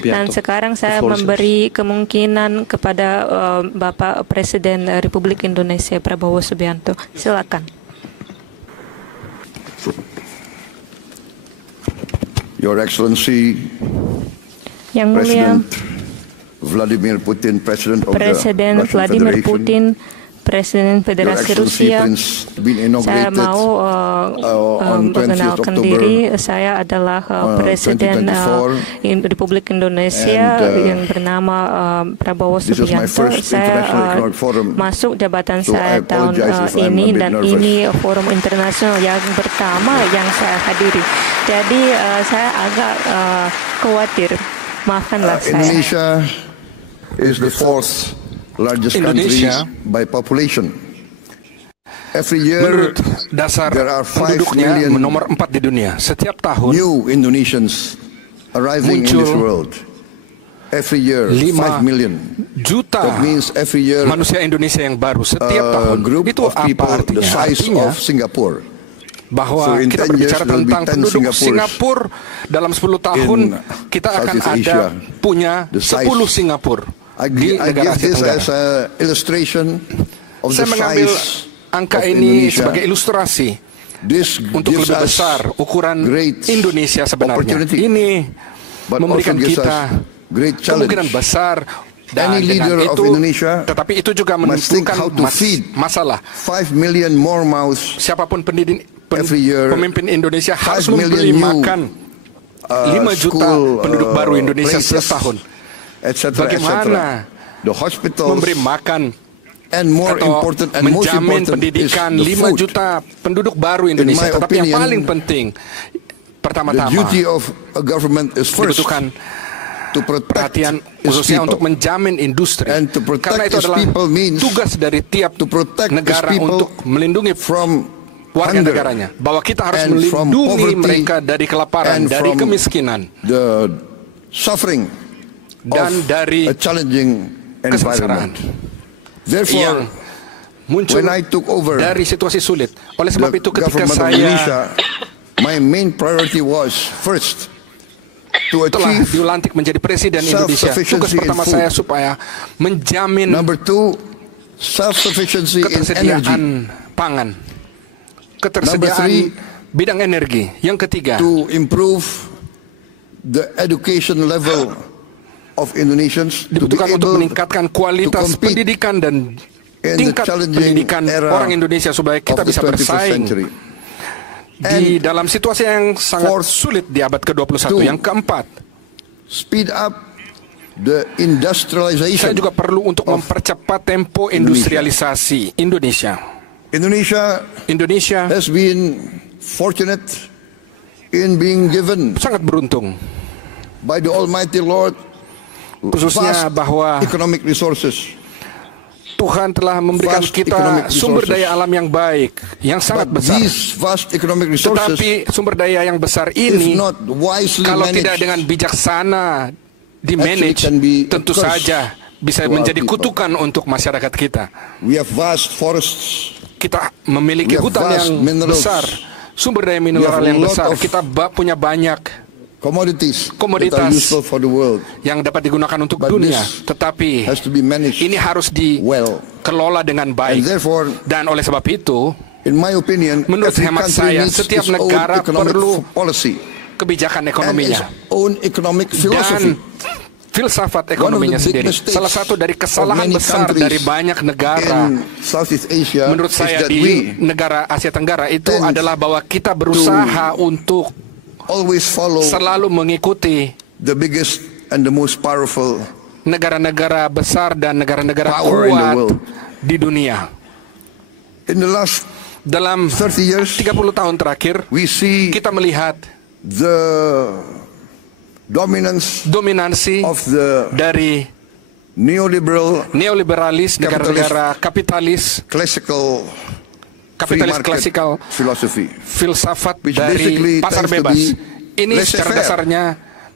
Dan sekarang saya memberi kemungkinan kepada Bapak Presiden Republik Indonesia Prabowo Subianto. Silakan. Your Excellency, Yang Mulia President Vladimir Putin, President of Presiden the Russian Vladimir Federation. Putin, Presiden Your Federasi Excellency, Rusia. Prince, been Saya inaugurated mau on 20th mengenalkan October, diri. Saya adalah Presiden 2024, Republik Indonesia and, yang bernama Prabowo this is my Subianto. first International Saya Economic Forum, masuk jabatan so saya I tahun apologize if I'm ini, a bit dan nervous. ini forum internasional yang pertama yang saya hadiri. Jadi saya agak khawatir. Maafkanlah saya. Indonesia is the fourth largest country by population. Every year, menurut dasar there are 5 penduduknya million nomor 4 di dunia. Setiap tahun new Indonesians arriving in this world. Every year, 5 million. Juta That means every year, manusia Indonesia yang baru setiap tahun. group Itu of apa people the artinya? size Artinya of Singapore. bahwa So in kita 10 berbicara years, there will be tentang 10 penduduk Singapura dalam 10 tahun in kita akan Southeast ada Asia. punya The size. 10 Singapura di I negara give Asia this Tenggara. as an illustration of the Saya mengambil size angka of ini Indonesia. sebagai ilustrasi This untuk gives lebih us besar ukuran great Indonesia sebenarnya. opportunity, Ini but memberikan also gives kita us great challenge. kemungkinan besar. Dan Any leader dengan of itu, Indonesia tetapi itu juga must think how menentukan to feed masalah. 5 million more mouths Siapapun every year, pemimpin Indonesia harus 5 million memberi new, makan 5 juta school, penduduk baru Indonesia places, setiap tahun. etc. Bagaimana The hospitals, memberi makan and more atau important and most menjamin important pendidikan is the 5 food. juta penduduk baru Indonesia. my Tetapi yang opinion, paling penting, The pertama-tama duty of a government is first dibutuhkan to protect perhatian its khususnya people. untuk menjamin industri. And to protect Karena itu its adalah people means tugas dari tiap to protect its negara people untuk melindungi from warga hunger negaranya. Bahwa kita harus and from melindungi poverty mereka dari kelaparan, and dari from kemiskinan, the suffering dan of dari a challenging kesengsaraan environment. Therefore, yang muncul when I took over dari situasi sulit. Oleh sebab the itu ketika government of saya Indonesia, my main priority was first to telah achieve dilantik menjadi presiden Indonesia, tugas self-sufficiency in pertama food. saya supaya menjamin Number 2, self-sufficiency in energy. ketersediaan pangan, ketersediaan Number 3, bidang energi. Yang ketiga, to improve the education level of Indonesians, to be dibutuhkan untuk able meningkatkan kualitas to compete pendidikan dan in the tingkat challenging pendidikan era orang Indonesia supaya kita of the bisa 21st bersaing century. di And dalam situasi yang sangat fourth, sulit di abad ke-21. to Yang keempat, speed up the saya industrialization. juga perlu untuk mempercepat tempo industrialisasi Indonesia. Indonesia has been fortunate in being given Sangat beruntung, by the Almighty Lord khususnya vast bahwa economic resources. Tuhan telah memberikan Vast kita economic sumber resources. daya alam yang baik, yang sangat But besar. these vast economic resources, Tetapi sumber daya yang besar if ini, not wisely kalau managed, tidak dengan bijaksana di-manage, can be a tentu curse saja bisa to our menjadi people. kutukan untuk masyarakat kita. we have vast forests, Kita memiliki We have hutan vast yang minerals. besar, sumber daya We mineral have yang a lot besar. of Kita punya banyak komoditas that Komoditas are useful for the world, yang dapat digunakan untuk But dunia. this Tetapi has to be managed ini harus well. dikelola dengan And baik. therefore, Dan oleh sebab itu, in my opinion, menurut every hemat country saya, needs setiap its own negara economic perlu policy kebijakan and its ekonominya own economic philosophy. dan filsafat ekonominya sendiri. biggest Salah satu dari kesalahan of many besar countries dari banyak negara, in Southeast Asia menurut is saya, that di we negara Asia Tenggara itu tend adalah bahwa kita berusaha untuk always follow selalu mengikuti the biggest and the most powerful negara-negara besar dan negara-negara power in the kuat world. di dunia. In the last Dalam 30 years, 30 tahun terakhir, we see kita melihat the dominance dominansi of the dari neoliberal neoliberalis, negara-negara kapitalis free market klasikal, philosophy, filsafat which dari basically pasar tends to bebas. be Ini secara laissez-faire. dasarnya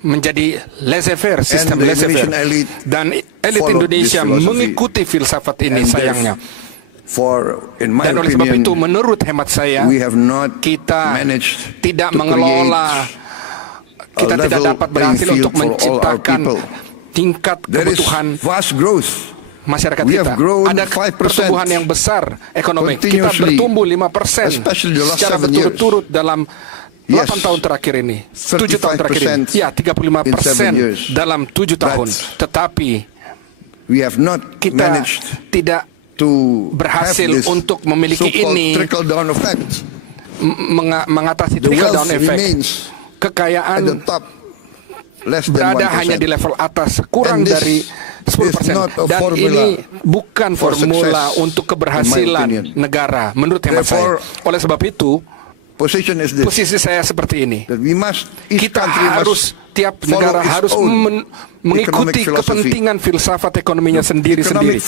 menjadi laissez-faire, sistem the laissez-faire. Indonesian elite Dan elit followed Indonesia this philosophy. mengikuti filsafat ini, And sayangnya. in my Dan oleh sebab opinion, itu, menurut hemat saya, we have not kita managed tidak to mengelola kita tidak dapat berhasil untuk menciptakan tingkat kebutuhan masyarakat kita. Ada pertumbuhan yang besar ekonomi. Kita bertumbuh 5% secara berturut-turut dalam 8 tahun terakhir ini, 7 tahun terakhir ini. Ya, 35% dalam 7 tahun. Tetapi kita tidak berhasil untuk memiliki ini, mengatasi trickle down effect. Kekayaan berada hanya di level atas, kurang dari 10%. Dan ini bukan formula untuk keberhasilan negara menurut hemat saya. Oleh sebab itu, posisi saya seperti ini. Kita harus, tiap negara harus mengikuti kepentingan filsafat ekonominya sendiri-sendiri.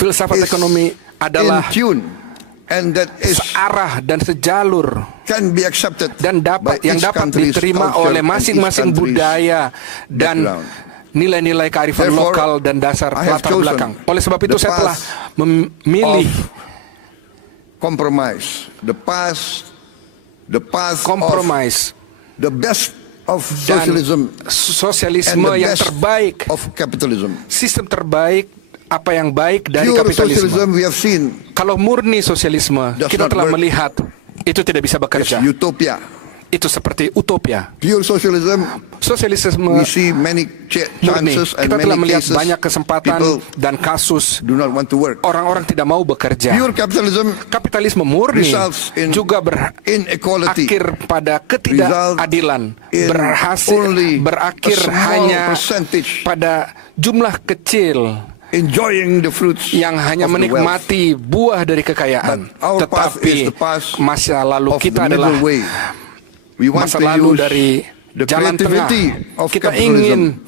Filsafat ekonomi adalah searah dan sejalur dan yang dapat diterima oleh masing-masing budaya dan nilai-nilai kearifan lokal dan dasar latar belakang. Oleh sebab itu saya telah memilih compromise, the path kompromis, the best of socialism, sosialisme yang terbaik, of capitalism. Sistem terbaik, apa yang baik dari kapitalisme. We have seen, kalau murni sosialisme, kita telah melihat itu tidak bisa bekerja. Utopia. Itu seperti utopia. Pure socialism, sosialisme we see many chances and kita telah many melihat cases banyak kesempatan dan kasus do not want to work. Orang-orang tidak mau bekerja. Pure capitalism, kapitalisme murni juga berakhir pada ketidakadilan, berakhir hanya pada jumlah kecil enjoying the fruits yang hanya menikmati buah dari kekayaan. Tetapi masa lalu kita adalah masa lalu dari jalan tengah. Kita ingin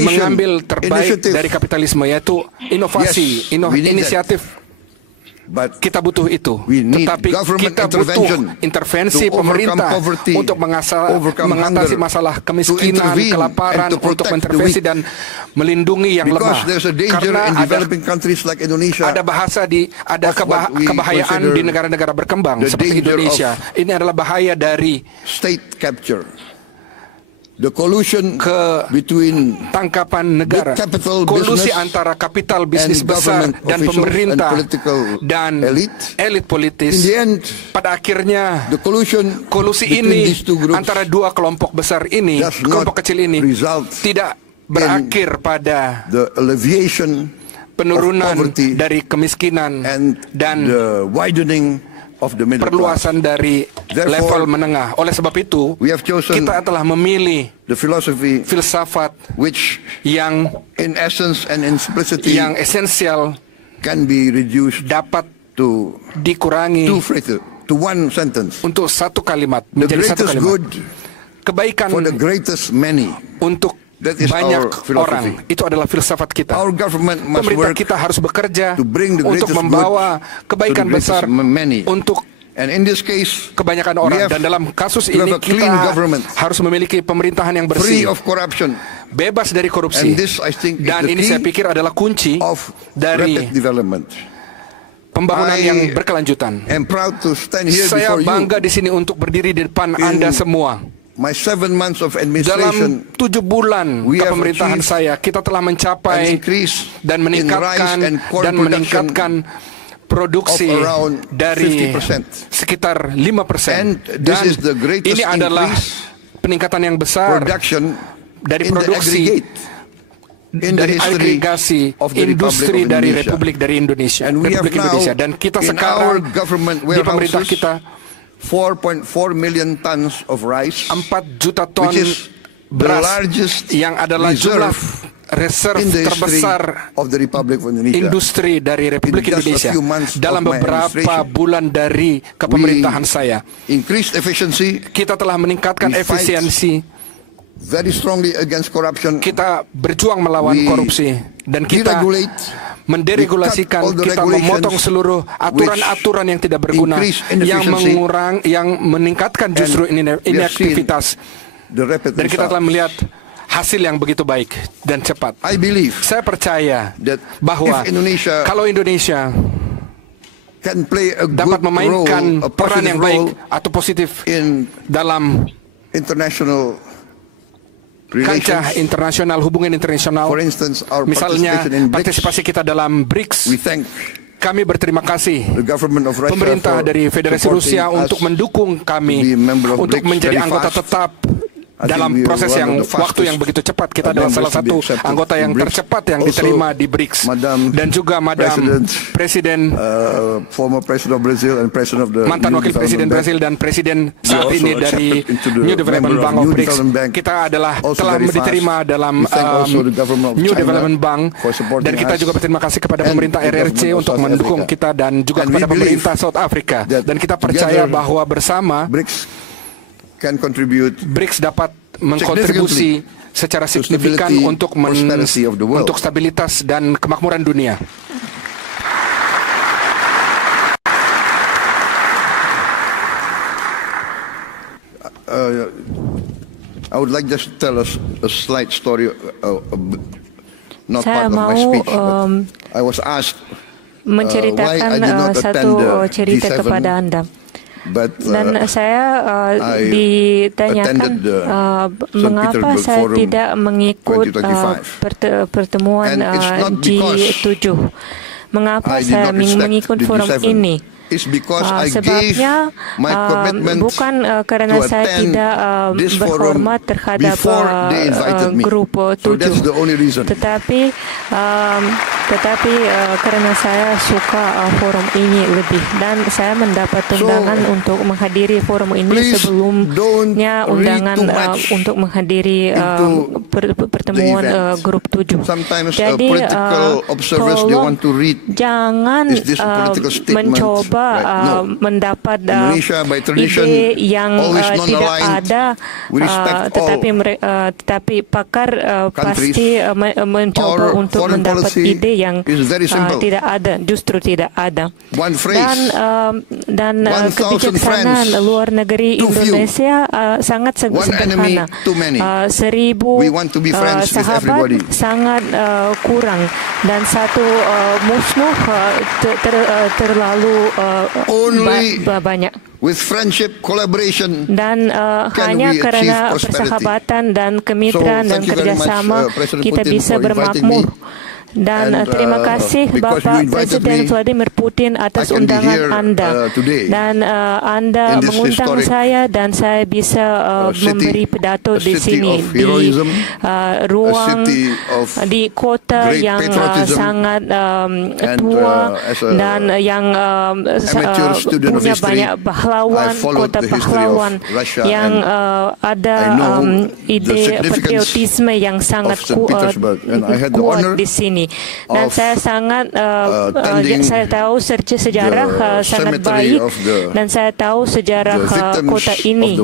mengambil terbaik dari kapitalisme, yaitu inovasi, inisiatif. Kita butuh itu. Tetapi kita butuh intervensi pemerintah untuk mengatasi masalah kemiskinan, kelaparan, untuk mengintervensi dan melindungi yang lemah. Karena ada kebahayaan di negara-negara berkembang seperti Indonesia. Ini adalah bahaya dari state capture. The collusion between tangkapan negara, kolusi antara kapital bisnis besar dan pemerintah dan elit politis. Pada akhirnya, kolusi ini antara dua kelompok besar ini, kelompok kecil ini, tidak berakhir pada penurunan dari kemiskinan dan perluasan dari level menengah. Oleh sebab itu, kita telah memilih filsafat yang esensial dapat dikurangi untuk satu kalimat, menjadi satu kalimat. Kebaikan untuk banyak orang, itu adalah filsafat kita. Pemerintah kita harus bekerja untuk membawa kebaikan besar untuk kebanyakan orang. Dan dalam kasus ini kita harus memiliki pemerintahan yang bersih, bebas dari korupsi. Dan ini saya pikir adalah kunci dari pembangunan yang berkelanjutan. Saya bangga di sini untuk berdiri di depan Anda semua. Dalam 7 bulan kepemerintahan saya, kita telah mencapai dan meningkatkan produksi dari sekitar 5%. Dan ini adalah peningkatan yang besar dari produksi, dari agregasi industri dari Republik Indonesia. Dan kita sekarang di pemerintah kita 4.4 million tons of rice, 4 juta ton beras, yang adalah jumlah reserve terbesar industri dari Republik Indonesia dalam beberapa bulan dari kepemerintahan saya. Kita telah meningkatkan efisiensi, kita berjuang melawan korupsi, dan kita menderegulasikan, kita memotong seluruh aturan-aturan yang tidak berguna, yang meningkatkan justru inaktivitas. Dan kita telah melihat hasil yang begitu baik dan cepat. Saya percaya bahwa kalau Indonesia dapat memainkan peran yang baik atau positif dalam international kancah internasional, hubungan internasional. For instance, our misalnya participation in BRICS, partisipasi kita dalam BRICS. we thank kami berterima kasih the government of Russia pemerintah dari Federasi Rusia untuk mendukung kami untuk menjadi anggota tetap dalam proses waktu yang begitu cepat. Kita adalah salah satu anggota yang tercepat yang diterima di BRICS. Dan juga Madam Presiden, former President of Brazil and President of the mantan wakil Presiden Brazil dan Presiden saat ini dari New Development Bank of BRICS. Kita telah diterima dalam New Development Bank, dan kita juga berterima kasih kepada pemerintah RRC untuk mendukung kita dan juga kepada pemerintah South Africa. Dan kita percaya bahwa bersama BRICS dapat mengkontribusi secara signifikan untuk stabilitas dan kemakmuran dunia. I would like just to tell us a slight story, not part of my speech, but I was asked why I did not attend the cerita G7. kepada Anda. Dan saya ditanyakan mengapa saya tidak mengikut pertemuan G7. Mengapa saya mengikut forum ini? Sebabnya bukan karena saya tidak berhormat terhadap grup 7, tetapi karena saya suka forum ini lebih, dan saya mendapat undangan untuk menghadiri forum ini sebelumnya undangan untuk menghadiri pertemuan grup 7. Jadi jangan mencoba mendapat ide yang tidak ada, tetapi pakar pasti mencoba untuk mendapat ide yang tidak ada, justru tidak ada. Dan kebijaksanaan luar negeri Indonesia sangat sederhana. 1000 sahabat sangat kurang, dan satu musuh terlalu banyak. With friendship, collaboration, dan hanya karena persahabatan dan kemitraan dan kerjasama kita bisa bermakmur. Dan terima kasih Bapak Presiden Vladimir Putin atas undangan Anda. Dan Anda mengundang saya, dan saya bisa memberi pidato di sini, di ruang, di kota yang sangat tua dan yang punya banyak pahlawan, kota pahlawan yang ada ide patriotisme yang sangat kuat di sini. Dan saya sangat saya tahu sejarah sangat baik, dan saya tahu sejarah kota ini,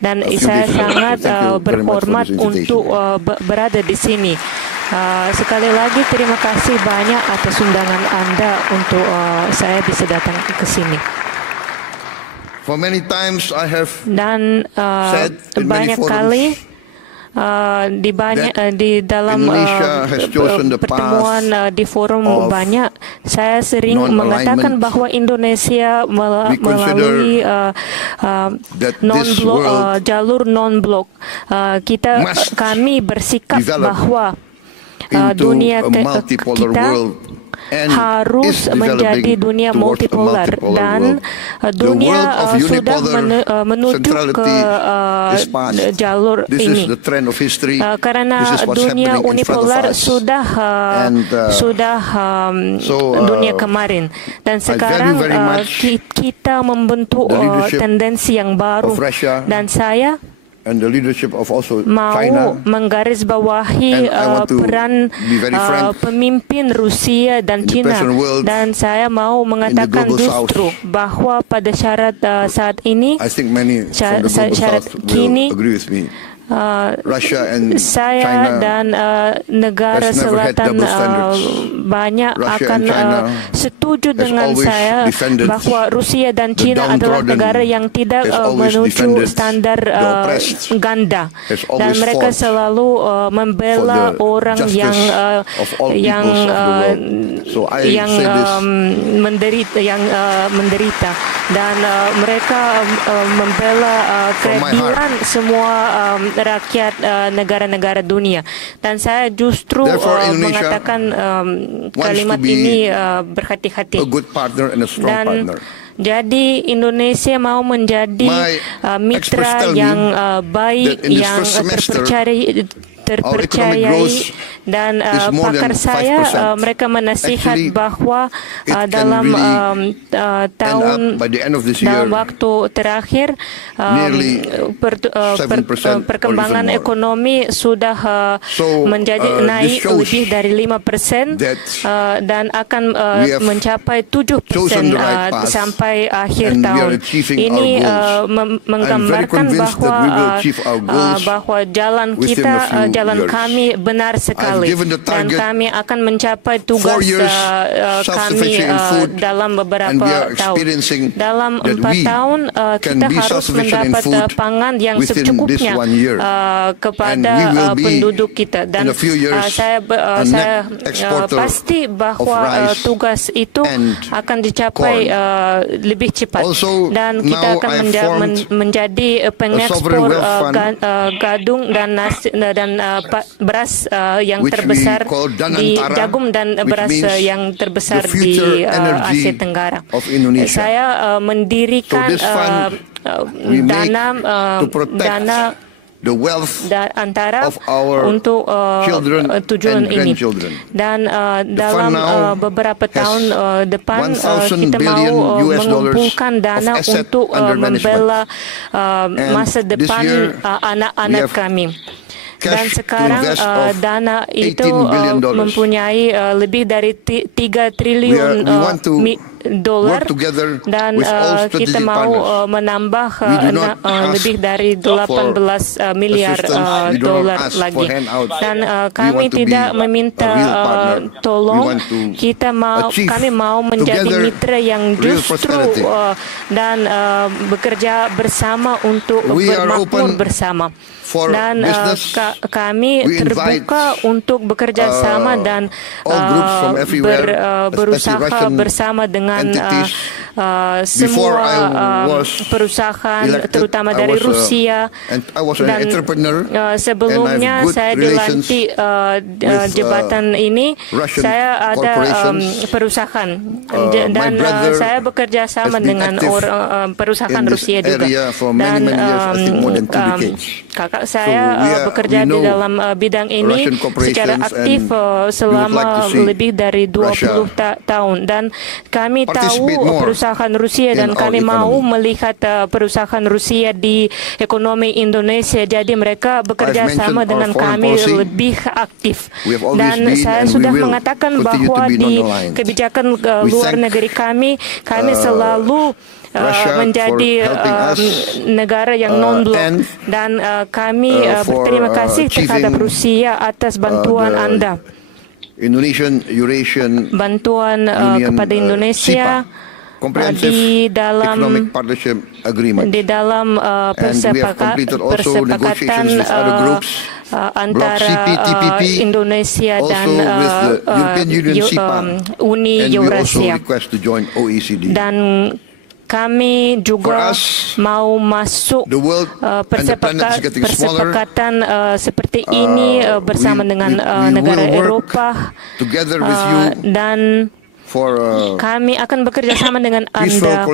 dan saya sangat berhormat untuk berada di sini. Sekali lagi terima kasih banyak atas undangan Anda untuk saya bisa datang ke sini. Dan banyak kali di dalam pertemuan di forum banyak, saya sering mengatakan bahwa Indonesia melalui jalur non-blok, kami bersikap bahwa dunia kita harus menjadi dunia multipolar, dan dunia sudah menuju ke jalur ini, karena dunia unipolar sudah dunia kemarin, dan sekarang kita membentuk tendensi yang baru, dan saya mau menggarisbawahi peran pemimpin Rusia dan China, dan saya mau mengatakan justru bahwa pada syarat saat ini, syarat kini, saya dan negara selatan banyak akan setuju dengan saya bahwa Rusia dan China adalah negara yang tidak menuju standar ganda, dan mereka selalu membela orang yang menderita, dan mereka membela keadilan semua rakyat negara-negara dunia. Dan saya justru mengatakan kalimat ini berhati-hati. Dan jadi Indonesia mau menjadi mitra yang baik, yang terpercayai, dan pakar saya mereka menasihat bahwa dalam waktu terakhir perkembangan ekonomi sudah menjadi naik lebih dari 5%, dan akan mencapai 7% sampai akhir tahun. Ini menggambarkan bahwa jalan kita, jalan kami benar sekali, dan kami akan mencapai tugas kami dalam beberapa tahun. Dalam 4 tahun kita harus mendapat pangan yang secukupnya kepada penduduk kita, dan saya pasti bahwa tugas itu akan dicapai lebih cepat, dan kita akan menjadi pengekspor gadung dan beras yang terbesar di jagung, dan beras yang terbesar di Asia Tenggara. Saya mendirikan dana antara untuk tujuan ini, dan dalam beberapa tahun depan kita mau mengumpulkan dana untuk membela masa depan anak-anak kami. Dan sekarang dana itu mempunyai lebih dari 3 triliun dolar, dan kita mau menambah lebih dari 18 miliar dolar lagi. Dan kami tidak meminta tolong, kami mau menjadi mitra yang justru dan bekerja bersama untuk bermakmur bersama. Dan kami terbuka untuk bekerja sama dan berusaha bersama dengan semua perusahaan, terutama dari Rusia. Dan sebelumnya saya dilantik jabatan ini, saya ada perusahaan, dan saya bekerja sama dengan perusahaan Rusia juga. Dan kakak saya bekerja di dalam bidang ini secara aktif selama lebih dari 20 tahun, dan kami tahu perusahaan Rusia, dan kami mau melihat perusahaan Rusia di ekonomi Indonesia, jadi mereka bekerja sama dengan kami lebih aktif. Dan saya sudah mengatakan bahwa di kebijakan luar negeri kami selalu menjadi negara yang non-blok, dan kami berterima kasih terhadap Rusia atas bantuan Anda. Bantuan kepada Indonesia di dalam persepakatan antara Indonesia dan Uni Eurasia. Dan kami juga mau masuk persepakatan seperti ini bersama dengan negara Eropa, dan kami akan bekerja sama dengan Anda,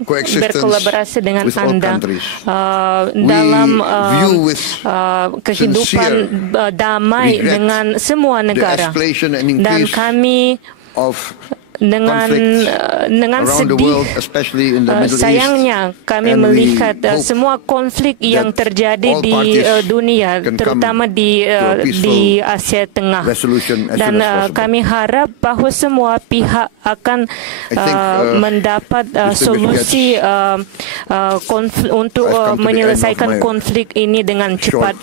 berkolaborasi dengan Anda dalam kehidupan damai dengan semua negara. Dan kami dengan sedih, sayangnya kami melihat semua konflik yang terjadi di dunia, terutama di Asia Tengah, dan kami harap bahwa semua pihak akan mendapat solusi untuk menyelesaikan konflik ini dengan cepat.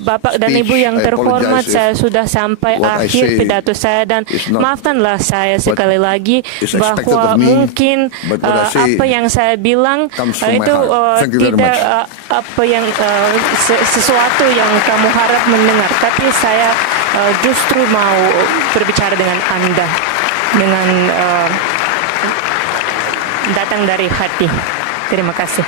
Bapak dan Ibu yang terhormat, saya sudah sampai akhir pidato saya, dan maafkanlah saya sekali lagi bahwa mungkin apa yang saya bilang itu tidak apa yang sesuatu yang kamu harap mendengar, tapi saya justru mau berbicara dengan Anda dengan datang dari hati. Terima kasih.